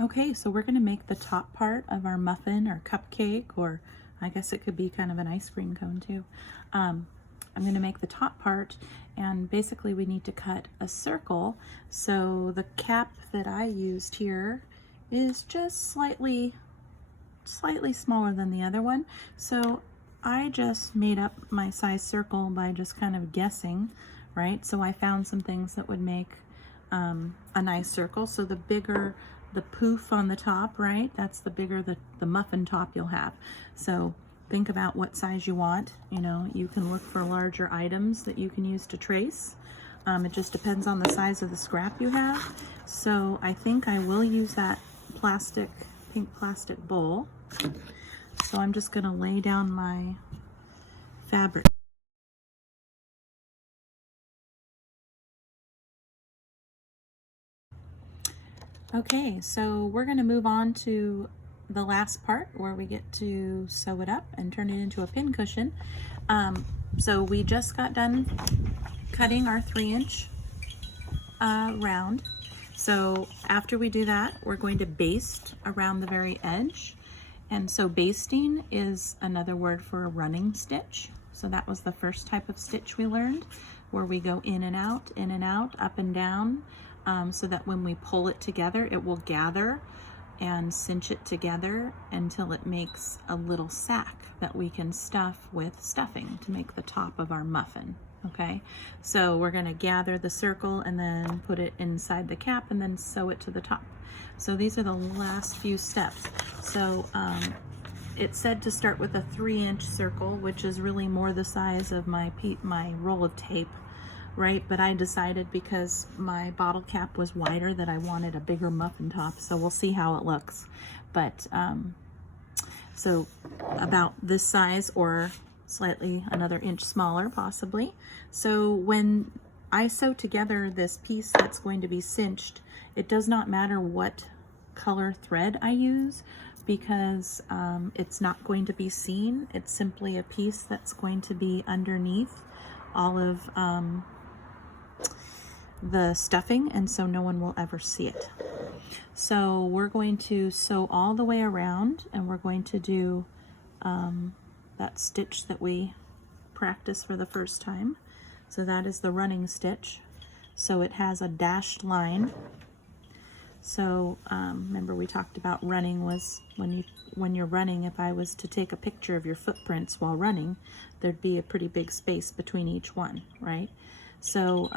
Okay, so we're going to make the top part of our muffin or cupcake, or I guess it could be kind of an ice cream cone too. I'm going to make the top part, and basically we need to cut a circle. So the cap that I used here is just slightly smaller than the other one. So I just made up my size circle by just kind of guessing, right? So I found some things that would make a nice circle. So the bigger the poof on the top, right? That's the bigger the muffin top you'll have. So think about what size you want. You know, you can look for larger items that you can use to trace. It just depends on the size of the scrap you have. So I think I will use that pink plastic bowl. So I'm just going to lay down my fabric. Okay, so we're going to move on to the last part where we get to sew it up and turn it into a pin cushion. So we just got done cutting our 3-inch round. So after we do that, we're going to baste around the very edge. And so basting is another word for a running stitch. So that was the first type of stitch we learned, where we go in and out, up and down, so that when we pull it together, it will gather and cinch it together until it makes a little sack that we can stuff with stuffing to make the top of our muffin. Okay, so we're going to gather the circle and then put it inside the cap and then sew it to the top. So these are the last few steps. So it said to start with a 3-inch circle, which is really more the size of my roll of tape, right? But I decided, because my bottle cap was wider, that I wanted a bigger muffin top. So we'll see how it looks. But so about this size, or slightly another inch smaller possibly. So when I sew together this piece that's going to be cinched, it does not matter what color thread I use, because it's not going to be seen. It's simply a piece that's going to be underneath all of the stuffing, and so no one will ever see it. So we're going to sew all the way around, and we're going to do that stitch that we practiced for the first time. So that is the running stitch. So it has a dashed line. So remember we talked about running was when you're running, if I was to take a picture of your footprints while running, there'd be a pretty big space between each one, right? So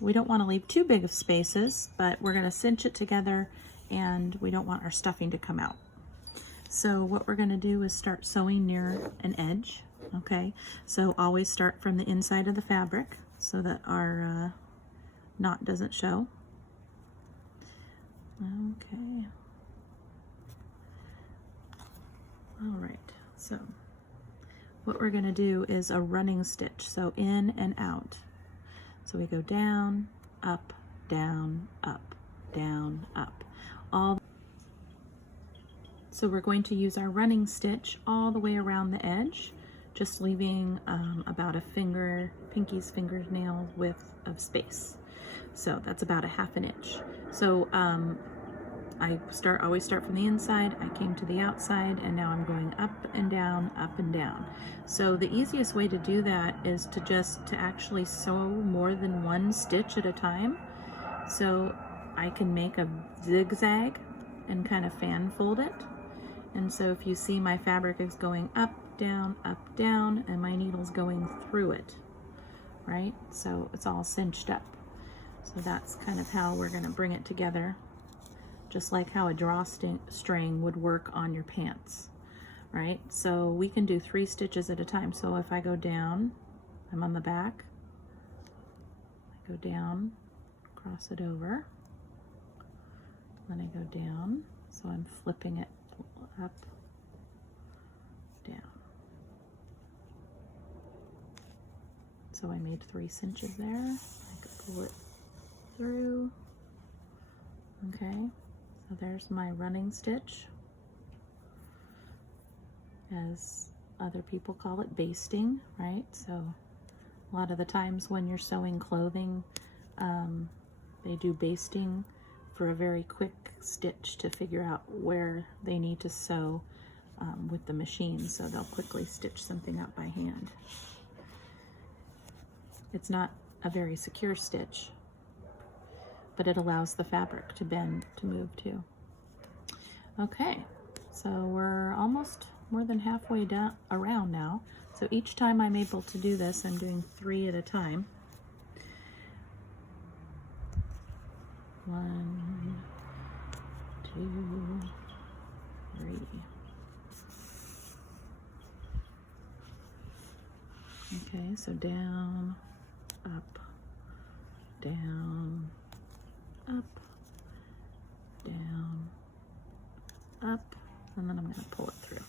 we don't want to leave too big of spaces, but we're going to cinch it together, and we don't want our stuffing to come out. So what we're going to do is start sewing near an edge. Okay, so always start from the inside of the fabric so that our knot doesn't show. Okay. All right, so what we're going to do is a running stitch, so in and out. So we go down, up, down, up, down, up. So we're going to use our running stitch all the way around the edge, just leaving about a pinky's fingernail width of space. So that's about a 1/2 inch. So I always start from the inside, I came to the outside, and now I'm going up and down, up and down. So the easiest way to do that is to actually sew more than one stitch at a time. So I can make a zigzag and kind of fan fold it. And so if you see, my fabric is going up, down, and my needle's going through it, right? So it's all cinched up. So that's kind of how we're going to bring it together, just like how a drawstring would work on your pants, right? So we can do 3 stitches at a time. So if I go down, I'm on the back, I go down, cross it over, then I go down, so I'm flipping it up, down. So I made 3 cinches there. I could pull it through. Okay, so there's my running stitch, as other people call it, basting, right? So a lot of the times when you're sewing clothing, they do basting for a very quick stitch to figure out where they need to sew with the machine, so they'll quickly stitch something up by hand. It's not a very secure stitch, but it allows the fabric to bend, to move too. Okay, so we're almost more than halfway down around now. So each time I'm able to do this, I'm doing 3 at a time. 1, 2, 3. Okay, so down, up, down, up, down, up, and then I'm going to pull it through.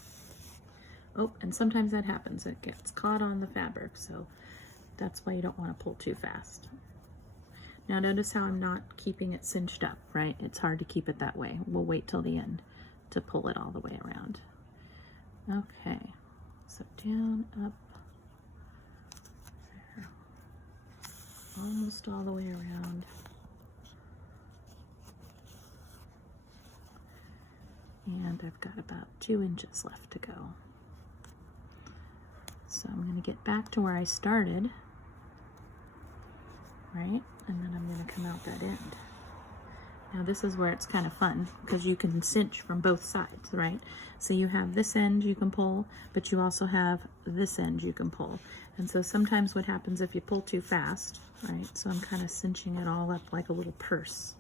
Oh, and sometimes that happens. It gets caught on the fabric, so that's why you don't want to pull too fast. Now notice how I'm not keeping it cinched up, right? It's hard to keep it that way. We'll wait till the end to pull it all the way around. Okay, so down, up, there. Almost all the way around. And I've got about 2 inches left to go. So I'm going to get back to where I started, right? And then I'm going to come out that end. Now this is where it's kind of fun because you can cinch from both sides, right? So you have this end you can pull, but you also have this end you can pull. And so sometimes what happens if you pull too fast, right? So I'm kind of cinching it all up like a little purse.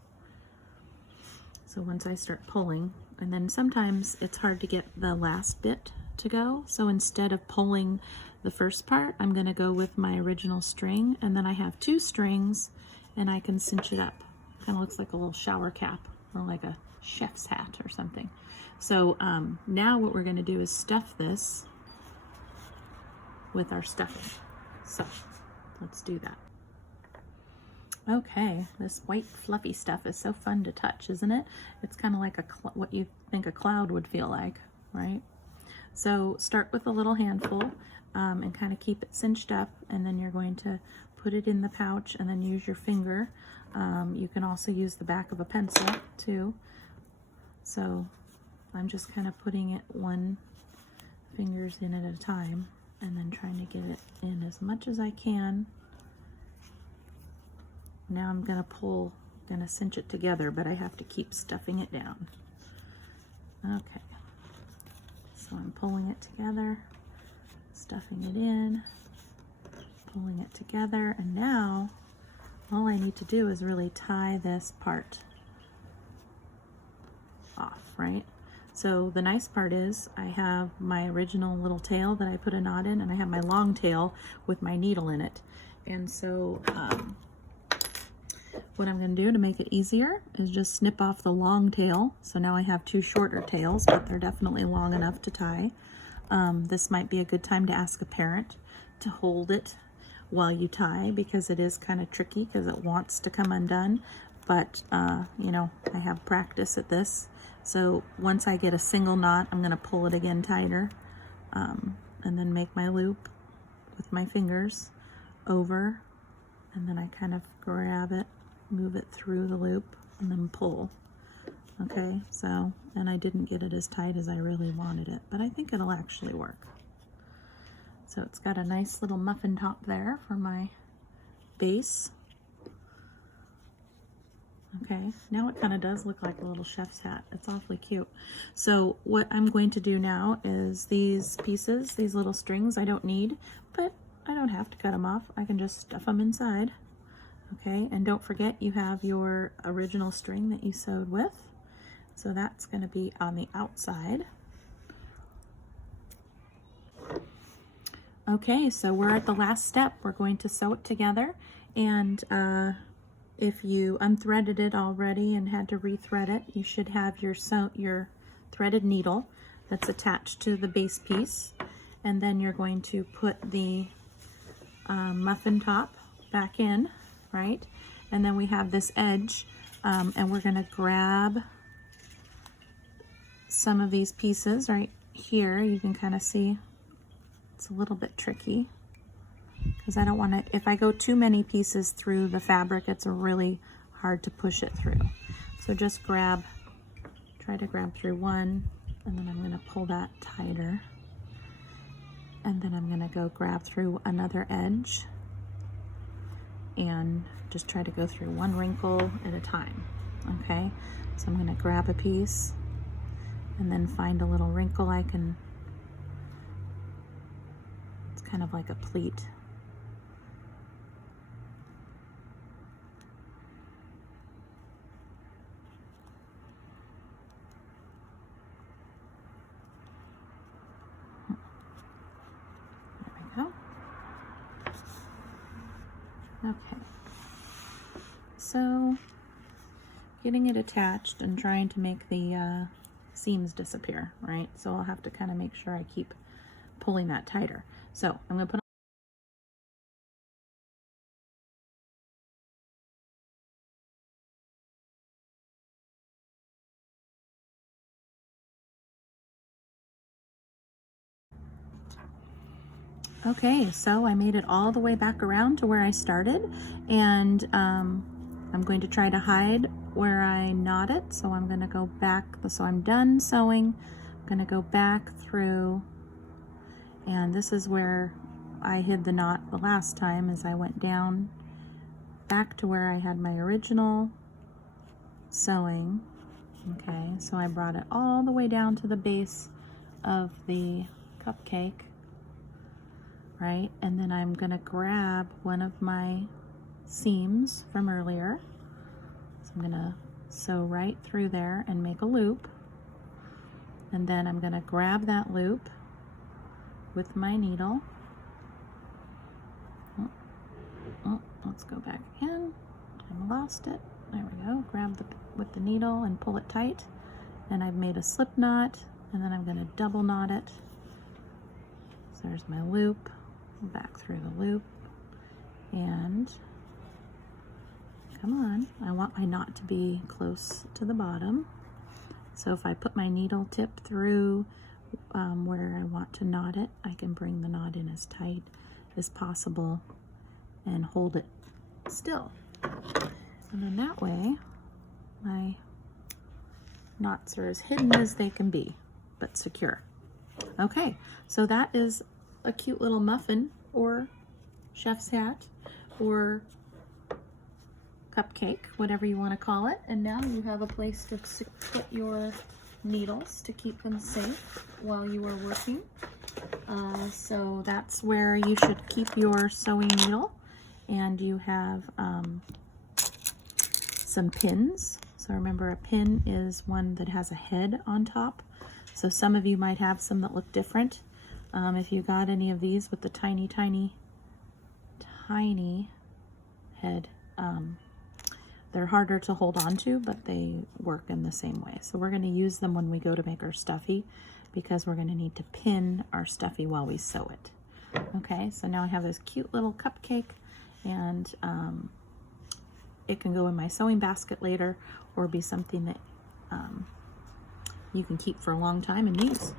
So once I start pulling, and then sometimes it's hard to get the last bit to go. So instead of pulling the first part, I'm going to go with my original string, and then I have 2 strings and I can cinch it up. Kind of looks like a little shower cap or like a chef's hat or something. So now what we're going to do is stuff this with our stuffing. So let's do that. Okay, this white fluffy stuff is so fun to touch, isn't it? It's kind of like what you think a cloud would feel like, right? So start with a little handful and kind of keep it cinched up, and then you're going to put it in the pouch and then use your finger. You can also use the back of a pencil too. So I'm just kind of putting it 1 fingers in at a time and then trying to get it in as much as I can. Now I'm going to cinch it together, but I have to keep stuffing it down. Okay, so I'm pulling it together, stuffing it in, pulling it together, and now all I need to do is really tie this part off, right? So the nice part is I have my original little tail that I put a knot in, and I have my long tail with my needle in it. And so what I'm going to do to make it easier is just snip off the long tail. So now I have 2 shorter tails, but they're definitely long enough to tie. This might be a good time to ask a parent to hold it while you tie, because it is kind of tricky because it wants to come undone. But, you know, I have practice at this. So once I get a single knot, I'm going to pull it again tighter and then make my loop with my fingers over, and then I kind of grab it, move it through the loop, and then pull. Okay, so, and I didn't get it as tight as I really wanted it, but I think it'll actually work. So it's got a nice little muffin top there for my base. Okay, now it kind of does look like a little chef's hat. It's awfully cute. So what I'm going to do now is these pieces, these little strings, I don't need, but I don't have to cut them off. I can just stuff them inside. Okay, and don't forget you have your original string that you sewed with. So that's going to be on the outside. Okay, so we're at the last step. We're going to sew it together, and if you unthreaded it already and had to rethread it, you should have your threaded needle that's attached to the base piece, and then you're going to put the muffin top back in, right? And then we have this edge, and we're going to grab some of these pieces right here. You can kind of see it's a little bit tricky because I don't want to, if I go too many pieces through the fabric, it's really hard to push it through. So just try to grab through one, and then I'm going to pull that tighter. And then I'm going to go grab through another edge and just try to go through one wrinkle at a time. Okay, so I'm going to grab a piece and then find a little wrinkle it's kind of like a pleat. Okay, so getting it attached and trying to make the seams disappear, right? So I'll have to kind of make sure I keep pulling that tighter. So I'm going to put Okay, so I made it all the way back around to where I started, and I'm going to try to hide where I knot it. So I'm going to go back, so I'm done sewing. I'm going to go back through, and this is where I hid the knot the last time, as I went down back to where I had my original sewing. Okay, so I brought it all the way down to the base of the cupcake. Right, and then I'm going to grab one of my seams from earlier. So I'm going to sew right through there and make a loop. And then I'm going to grab that loop with my needle. Let's go back again. I lost it. There we go. Grab with the needle and pull it tight. And I've made a slip knot, and then I'm going to double knot it. So there's my loop. Back through the loop, and come on, I want my knot to be close to the bottom. So if I put my needle tip through where I want to knot it, I can bring the knot in as tight as possible and hold it still. And then that way my knots are as hidden as they can be, but secure. Okay, so that is a cute little muffin or chef's hat or cupcake, whatever you want to call it. And now you have a place to put your needles to keep them safe while you are working. So that's where you should keep your sewing needle. And you have some pins. So remember, a pin is one that has a head on top. So some of you might have some that look different. If you got any of these with the tiny, tiny, tiny head, they're harder to hold on to, but they work in the same way. So we're going to use them when we go to make our stuffy, because we're going to need to pin our stuffy while we sew it. Okay, so now I have this cute little cupcake, and it can go in my sewing basket later, or be something that you can keep for a long time and use.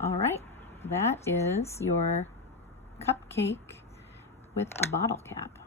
All right. That is your cupcake with a bottle cap.